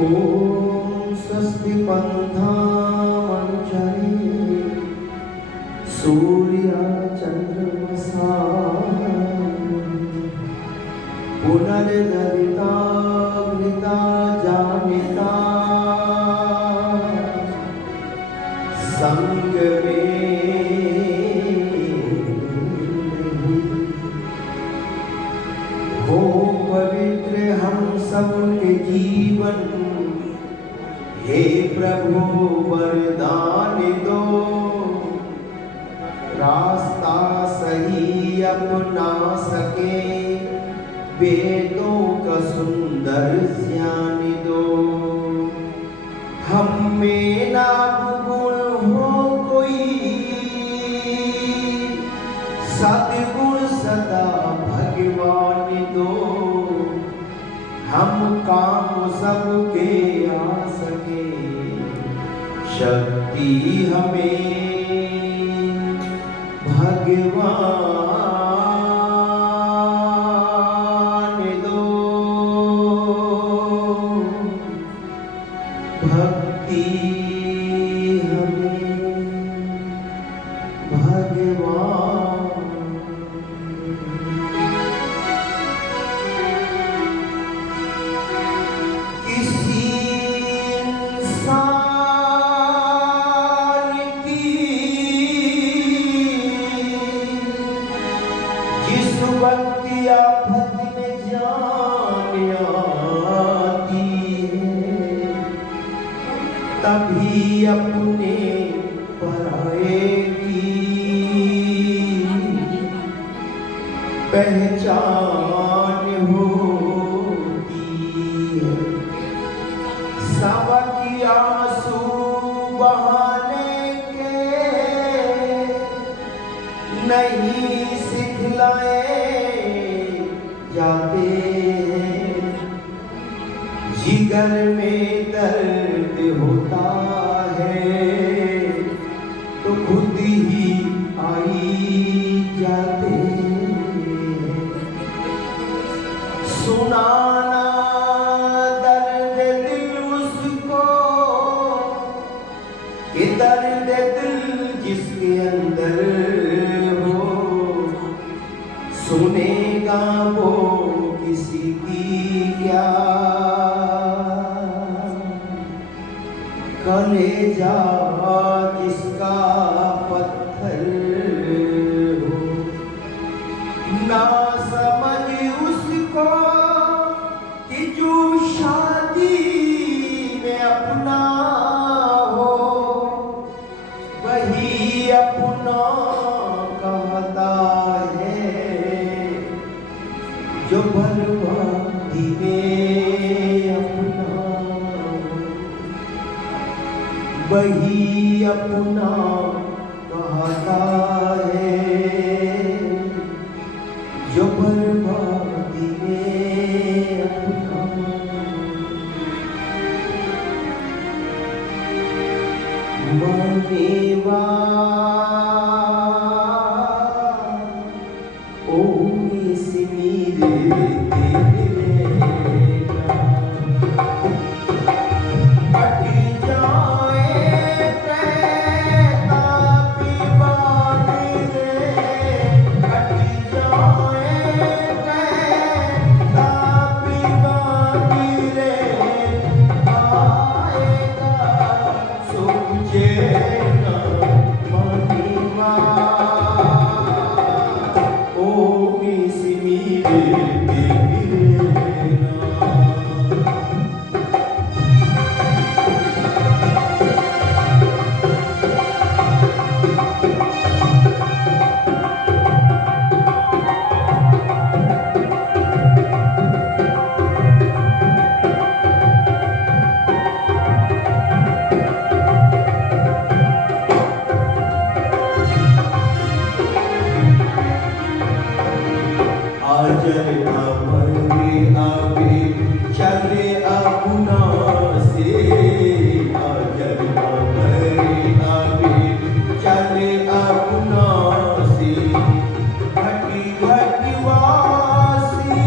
ओम स्वस्ति पंथामनुचरी सूर्या चंद्रमसा पुनर्दरिता वृता जामिता संग हो पवित्र हम सबके जीवन। हे प्रभु वरदान दो, रास्ता सही अपना सके, वेदों का सुंदर ज्ञान दो। हम में ना गुण हो कोई, सद्गुण सदा भगवान दो। हम काम सबके आ सके, शक्ति हमें भगवान दो। भक्ति हमें भगवान। किसी इंसान की जिस वक्त आफत में जान आती है, तभी अपने पराये की पहचान होती है। सबकी आंसू बहाने के नहीं सिखलाए जाते हैं। जिगर में दर्द होता है तो खुद ही आई जाते हैं। सुनाना दर्द दिल उसको कि दर्द दिल जिसके अंदर हो, सुनेगा वो किसी की क्या। कलेजा जिसका पत्थर हो, ना समझ उसको कि जो शादी में अपना हो, वही अपना कहता है। जो बर्बादी में अपना हो, वही अपना कहता है। जो बर्बादी में अपना मनेवा ओ सिमीरे हट जाए अजर अमर आवे चले अपना से अजर अमर आवे चले अपना से घटी घटी वासी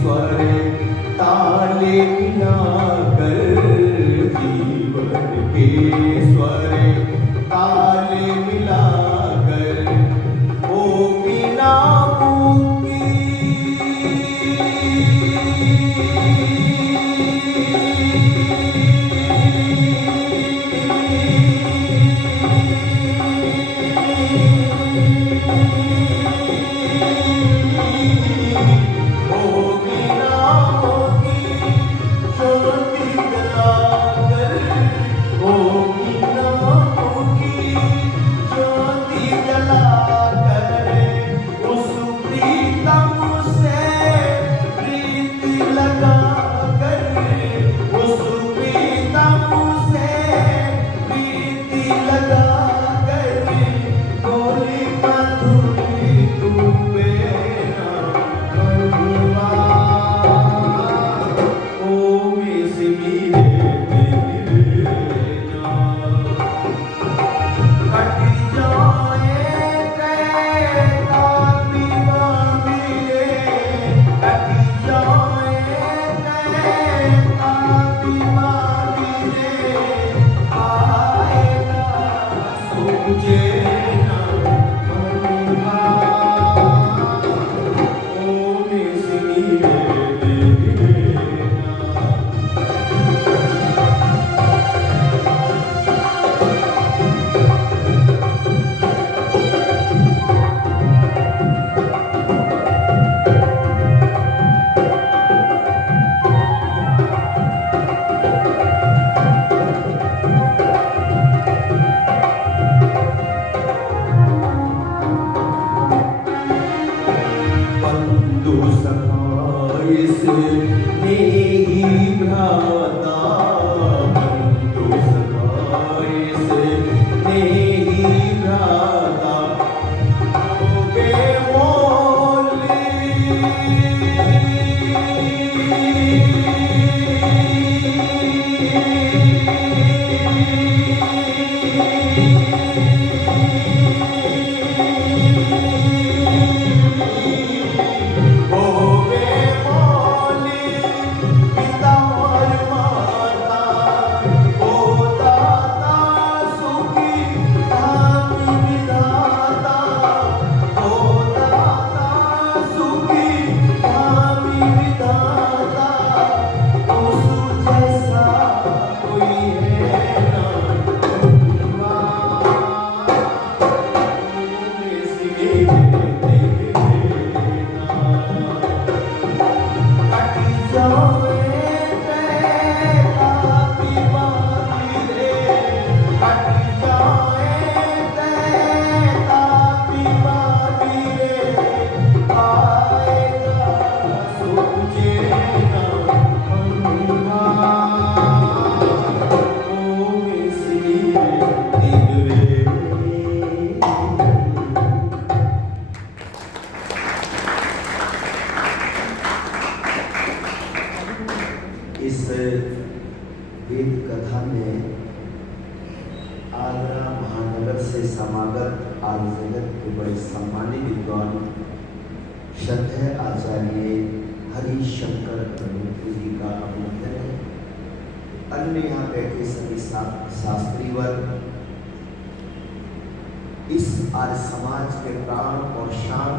स्वर ताले मिलाकर जीवन के स्वर ताले मिलाकर ओ बिना Oh, इस वेद कथा में आगरा महानगर से समागत आज जगत के बड़े सम्मानित विद्वान श्रद्धेय आचार्य हरिशंकर ब्रह्मपुरी जी का अभिनंदन है। अन्य यहाँ बैठे सभी शास्त्री वर्ग, इस आर्य समाज के प्राण और शान,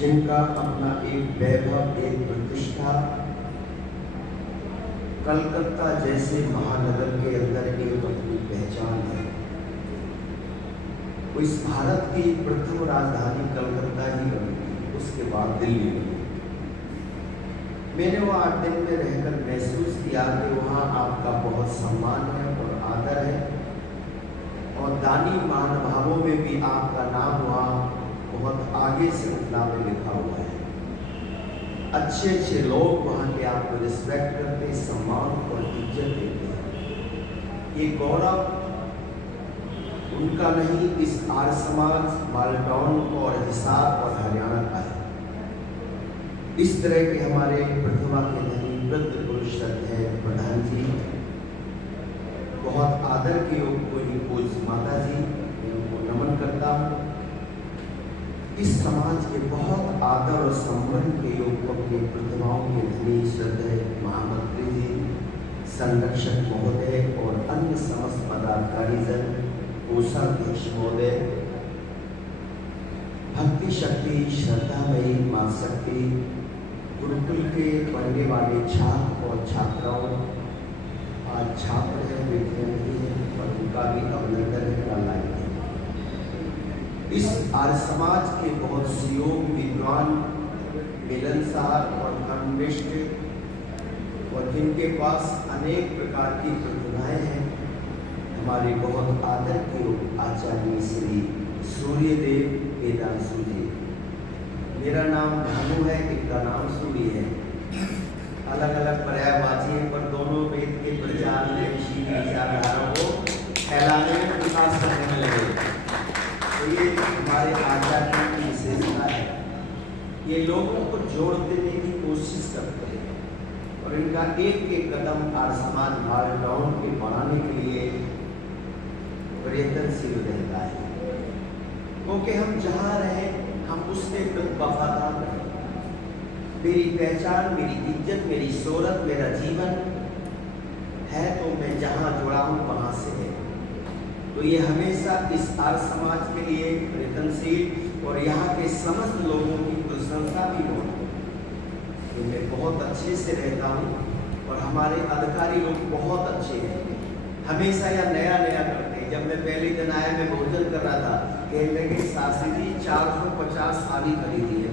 जिनका अपना एक वैभव, एक प्रतिष्ठा कलकत्ता जैसे महानगर के अंदर एक अपनी पहचान है। वो इस भारत की प्रथम राजधानी कलकत्ता ही बनी थी, उसके बाद दिल्ली बनी। मैंने वहाँ 8 दिन में रहकर महसूस किया कि वहाँ आपका बहुत सम्मान है और आदर है, और दानी महानुभावों में भी आपका नाम वहाँ बहुत आगे से उठना में लिखा हुआ है। अच्छे अच्छे लोग वहाँ के आपको रिस्पेक्ट करते, सम्मान और इज्जत देते हैं। ये गौरव उनका नहीं, इस आर्य समाज, मालटाउन और हिसार और हरियाणा का है। इस तरह के हमारे प्रतिभा के धनी वृद्ध पुरुष है प्रधान जी, बहुत आदर के योग पूज्य माता जी, मैं उनको नमन करता हूँ। इस समाज के बहुत आदर और सम्मान के योग को अपनी प्रतिभाओं के धनी श्रद्धेय महामंत्री जी, संरक्षक महोदय और अन्य समस्त पदाधिकारी जन, कोषाध्यक्ष महोदय, भक्ति शक्ति श्रद्धामयी मां शक्ति, गुरुकुल के पढ़ने वाले छात्र और छात्राओं, आज छात्र है, बेटियां नहीं है, और उनका भी अभिनंदन है। इस आर्य समाज के बहुत से योग विद्वान, मिलनसार और धर्मनिष्ठ, और जिनके पास अनेक प्रकार की प्रतिभाएं हैं, हमारे बहुत आदर के आचार्य श्री सूर्यदेव वेदांशु जी। मेरा नाम भानु है, इनका नाम सूर्य है। अलग अलग पर्यायवाची है, पर दोनों वेद के प्रचार में विचारधारा को फैलाने में, विकास करने में लगे। तो ये हमारे आचार्य की विशेषता है। ये लोगों को जोड़ देने की कोशिश करते हैं, और इनका एक एक कदम आर्य समाज मालटाउन के बढ़ाने के लिए प्रयत्नशील रहता है। क्योंकि हम जहाँ रहें, हम उसके प्रति वफादार रहें। मेरी पहचान, मेरी इज्जत, मेरी शोहरत, मेरा जीवन है तो मैं जहाँ जुड़ा हूँ वहाँ से है। तो ये हमेशा इस आर्य समाज के लिए प्रयत्नशील, और यहाँ के समस्त लोगों की प्रशंसा भी बहुत है। तो मैं बहुत अच्छे से रहता हूँ, और हमारे अधिकारी लोग बहुत अच्छे हैं। हमेशा यह नया नया करते हैं। जब मैं पहले दिन आया, मैं भोजन कर रहा था, कहने लगे सासी जी 450 साड़ी खरीदी है।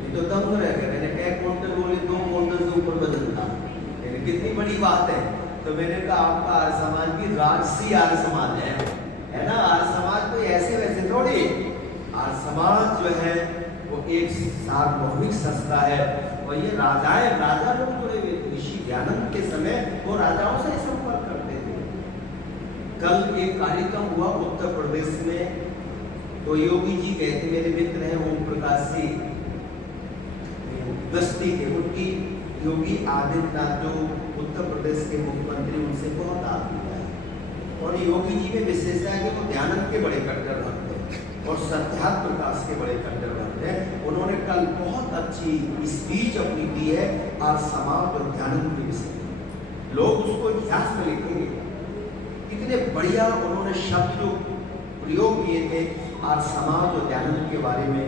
ये तो दंग रह गए। मैंने कहा क्विंटल, बोले 2 क्विंटल से ऊपर वजन था। कितनी बड़ी बात है। तो मैंने कहा आपका आर्य समाज भी राजसी आर्य समाज है ना। आर्य समाज कोई ऐसे वैसे थोड़ी। आर्य समाज जो है वो एक सार्वभौमिक संस्था है, और ये राजाएं, राजा लोग जुड़े हुए थे। ऋषि दयानंद के समय वो राजाओं से संपर्क करते थे। कल एक कार्यक्रम हुआ उत्तर प्रदेश में, तो योगी जी गए थे, मेरे मित्र हैं ओम प्रकाश जी बस्ती के, उनकी योगी आदित्यनाथ जो उत्तर प्रदेश के मुख्यमंत्री, उनसे बहुत आदमी है। और योगी जी में विशेषता है कि वो दयानंद के बड़े कट्टर भक्त हैं और सत्यार्थ प्रकाश के बड़े कट्टर भक्त हैं। उन्होंने कल बहुत अच्छी स्पीच अपनी दी है आर्य समाज और दयानंद के विषय में। लोग उसको इतिहास में लिखेंगे। कितने बढ़िया उन्होंने शब्द जो प्रयोग किए थे आर्य समाज और दयानंद के बारे में।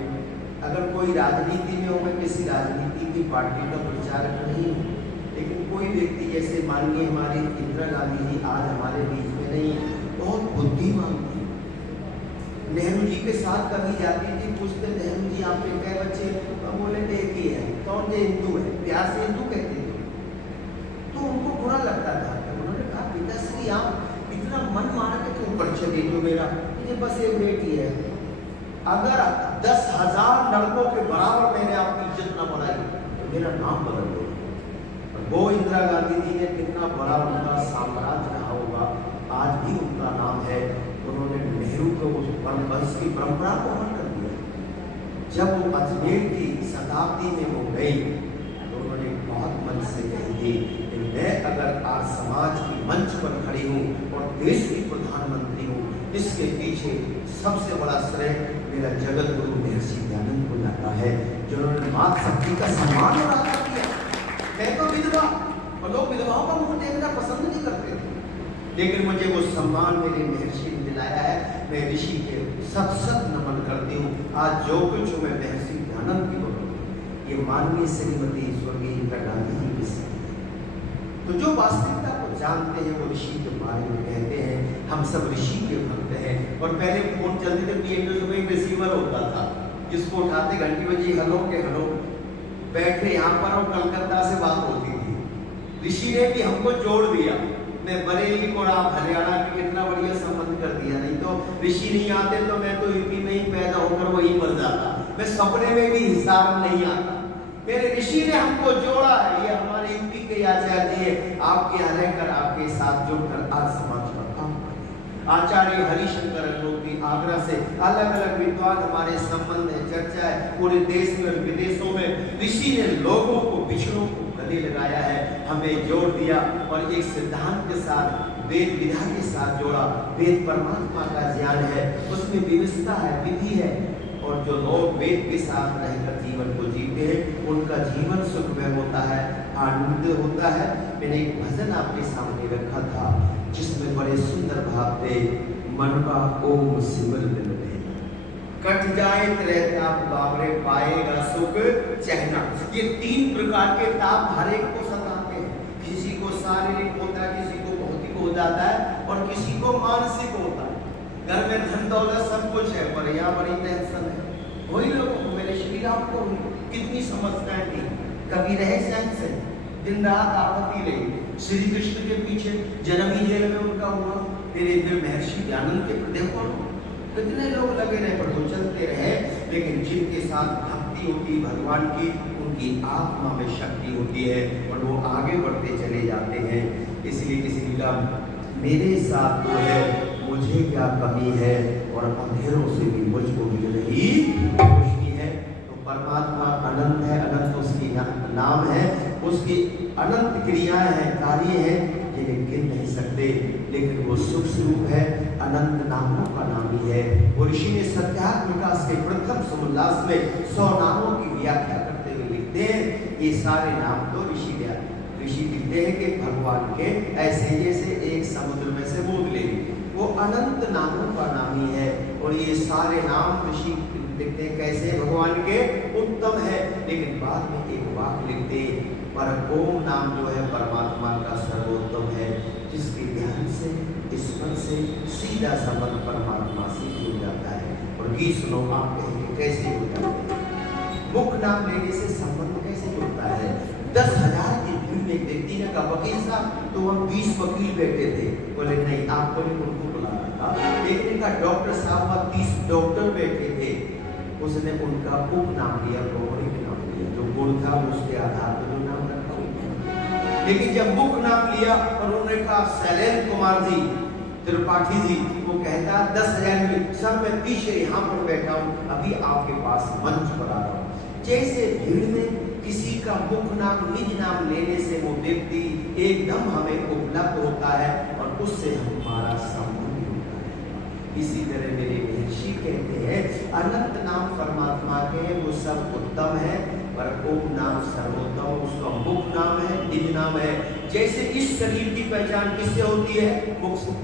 अगर कोई राजनीति में हो, मैं किसी राजनीति की पार्टी का प्रचारक नहीं हूँ, लेकिन कोई व्यक्ति जैसे माननीय हमारी इंदिरा गांधी जी आज हमारे बीच में नहीं, बहुत बुद्धिमान थी। नेहरू जी के साथ कभी जाती थी, पूछते नेहरू जी आपके कै बच्चे, तो बोले एक ही है। कौन थे? हिंदू है। प्यार से हिंदू कहते थे। तो उनको बुरा लगता था। तो उन्होंने कहा पिताश्री आप इतना मन मार के क्यों परिचय देते हो मेरा? ये बस एक बेटी है। अगर 10,000 लड़कों के बराबर मैंने आपकी इज्जत न बढ़ाई तो मेरा नाम बदल दो। वो इंदिरा गांधी जी ने कितना बड़ा उनका साम्राज्य रहा होगा, आज भी उनका नाम है। उन्होंने नेहरू को उस वंश की परंपरा को अमर कर दिया। जब वो अजमेर की शताब्दी में वो गई तो उन्होंने बहुत मन से कही थी कि मैं अगर आज समाज की मंच पर खड़ी हूँ और देश की प्रधानमंत्री हूँ, इसके पीछे सबसे बड़ा श्रेय मेरा जगत गुरु महर्षि दयानंद को जाता है, जिन्होंने मातृशक्ति का सम्मान और आदर किया। मैं तो विधवा, और लोग विधवाओं का मुंह देखना पसंद नहीं करते थे, लेकिन मुझे वो सम्मान मेरे महर्षि ने दिलाया है। मैं ऋषि के सत सत नमन करती हूँ। आज जो कुछ हूँ मैं महर्षि दयानंद की बदौलत। ये माननीय श्रीमती स्वर्गीय इंदिरा गांधी जी की सीख है। तो जो वास्तविकता को जानते हैं वो ऋषि के बारे में कहते हैं। हम सब ऋषि के भक्त हैं। और पहले फोन चलते थे, पीएम में एक रिसीवर होता था, जिसको उठाते घंटी बजी, हेलो के हेलो, बैठे यहाँ पर और कलकत्ता से बात होती थी। ऋषि ने भी हमको जोड़ दिया। मैं बरेली को आप हरियाणा के कितना बढ़िया संबंध कर दिया। नहीं तो ऋषि नहीं आते तो मैं तो यूपी में ही पैदा होकर वहीं मर जाता। मैं सपने में भी हिसाब नहीं आता। मेरे ऋषि ने हमको जोड़ा है। ये हमारे यूपी के आचार्य जी है, आपके यहाँ रहकर आपके साथ जुड़कर आज समाज का काम करें। आचार्य हरिशंकर अग्निहोत्री आगरा से अलग अलग विद्वान हमारे संबंध है, चर्चा है पूरे देश में और विदेशों में। ऋषि ने लोगों को, पिछड़ों को गले लगाया है, हमें जोड़ दिया और एक सिद्धांत के साथ, वेद विधा के साथ जोड़ा। वेद परमात्मा का ज्ञान है, उसमें व्यवस्था है, विधि है, और जो लोग वेद के साथ रहकर जीवन को जीते हैं उनका जीवन सुखमय होता है, आनंद होता है। मैंने एक भजन आपके सामने रखा था जिसमें बड़े सुंदर भाव थे। मनवा ओम सिमर बिन कट जाए तेरे ताप बाबरे, पाएगा सुख चहना। ये तीन प्रकार के ताप हर एक को सताते हैं। किसी को शारीरिक होता है, किसी को भौतिक हो जाता है और किसी को मानसिक होता है। घर में धन दौलत सब कुछ है पर यहाँ बड़ी टेंशन है। वही लोगों को, मेरे श्री राम को कितनी समस्याएं थी, कभी रहे चैन से, दिन रात आपत्ति रही। श्री कृष्ण के पीछे जन्म ही जेल में उनका हुआ। फिर महर्षि दयानंद के देखो कितने लोग लगे रहे, पर वो चलते रहे। लेकिन जिनके साथ भक्ति होती भगवान की, उनकी आत्मा में शक्ति होती है और वो आगे बढ़ते चले जाते हैं। इसलिए किसी का मेरे साथ तो है, मुझे क्या कमी है, और अंधेरों से भी मुझको मिल रही रोशनी है। तो परमात्मा अनंत है, अनंत उसकी नाम है, उसकी अनंत क्रियाएं हैं, कार्य हैं जिन्हें गिन नहीं सकते। लेकिन वो सुख स्वरूप है, अनंत नामों का नामी है। वो ऋषि ने सत्यात्म विकास के प्रथम समोल्लास में 100 नामों की व्याख्या करते हुए लिखते हैं, ये सारे नाम तो ऋषि लिखते हैं कि भगवान के ऐसे जैसे एक समुद्र में से बूंद ले, वो अनंत नामों का नामी है। और ये सारे नाम ऋषि लिखते हैं कैसे भगवान के उत्तम है। लेकिन बाद में एक वाक्य लिखते हैं, पर ओम नाम जो है परमात्मा का सर्वोत्तम है, जिसके ध्यान से, स्मरण से सीधा संबंध परमात्मा से जुड़ जाता है। और गीत सुनो, आप कहेंगे कैसे हो जाते हैं? मुख नाम लेने से संबंध कैसे जुड़ता है? 10,000 की भीड़ में एक व्यक्ति ने कहा वकील साहब, तो हम 20 वकील बैठे थे। बोले नहीं, आपको नहीं, उनको बुलाना था। एक ने कहा डॉक्टर साहब, 30 डॉक्टर बैठे थे। उसने उनका उपनाम लिया, गौरव नाम लिया, जो गुण था उसके आधार पर जो नाम रखा हुआ। लेकिन जब मुख नाम लिया और उन्होंने कहा शैलेंद्र कुमार जी, त्रिपाठी जी, वो कहता 10,000 सब मैं पीछे यहाँ पर बैठा हूँ, अभी आपके पास मंच पर आ रहा हूँ। जैसे भीड़ में किसी का मुख नाम, निज नाम लेने से वो व्यक्ति एकदम हमें उपलब्ध होता है और उससे हमारा संबंध होता है। इसी तरह मेरे महर्षि कहते हैं अनंत नाम परमात्मा के हैं, वो सब उत्तम है, पर ओम नाम सर्वोत्तम, उसका मुख नाम है, निज नाम है। जैसे इस शरीर की पहचान किससे होती है? मुख से।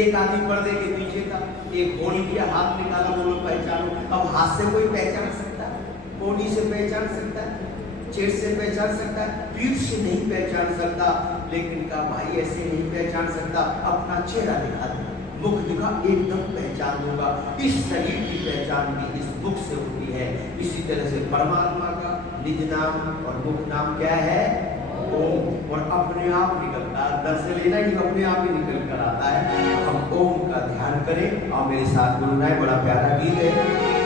एक आदमी पर्दे के पीछे था, एक गोली किया, हाथ निकाला, बोलो पहचानो। अब हाथ से कोई पहचान सकता है? कोनी से पहचान सकता है, चेट से पहचान सकता है, पीठ से नहीं पहचान सकता। लेकिन कहा भाई ऐसे नहीं पहचान सकता, अपना चेहरा दिखा दे, मुख दिखा, एकदम पहचान दूंगा। इस शरीर की पहचान भी इस मुख से होती है। इसी तरह से परमात्मा का निज नाम और मुख नाम क्या है? ओम। और अपने आप निकलता है, दर से लेना ही अपने आप ही निकल कर आता है। हम ओम का ध्यान करें। और मेरे साथ गुनगुनाएं, बड़ा प्यारा गीत है।